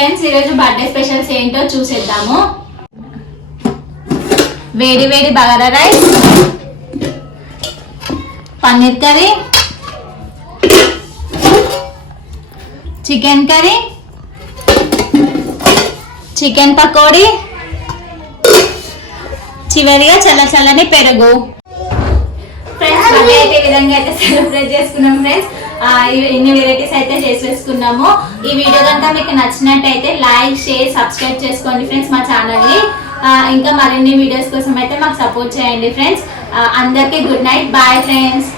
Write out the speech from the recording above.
Friends ఈరోజు birthday specials ఏంటో చూసేద్దాము. వేడి వేడి bagara rice, paneer curry, chicken curry, chicken pakodi, చివరిగా చల్లని పెరుగు. ఫ్రెండ్స్ బర్త్డే అయితే ఈ విధంగా అయితే సెలబ్రేట్ చేసుకున్నాం ఫ్రెండ్స్. ఇన్ని వెరైటీస్ అయితే చేసేసుకున్నాము. ఈ వీడియో కనుక మీకు నచ్చినట్టయితే లైక్, షేర్, సబ్స్క్రైబ్ చేసుకోండి ఫ్రెండ్స్ మా ఛానల్ని. ఇంకా మరిన్ని వీడియోస్ కోసం అయితే మాకు సపోర్ట్ చేయండి ఫ్రెండ్స్. అందరికీ గుడ్ నైట్, బాయ్ ఫ్రెండ్స్.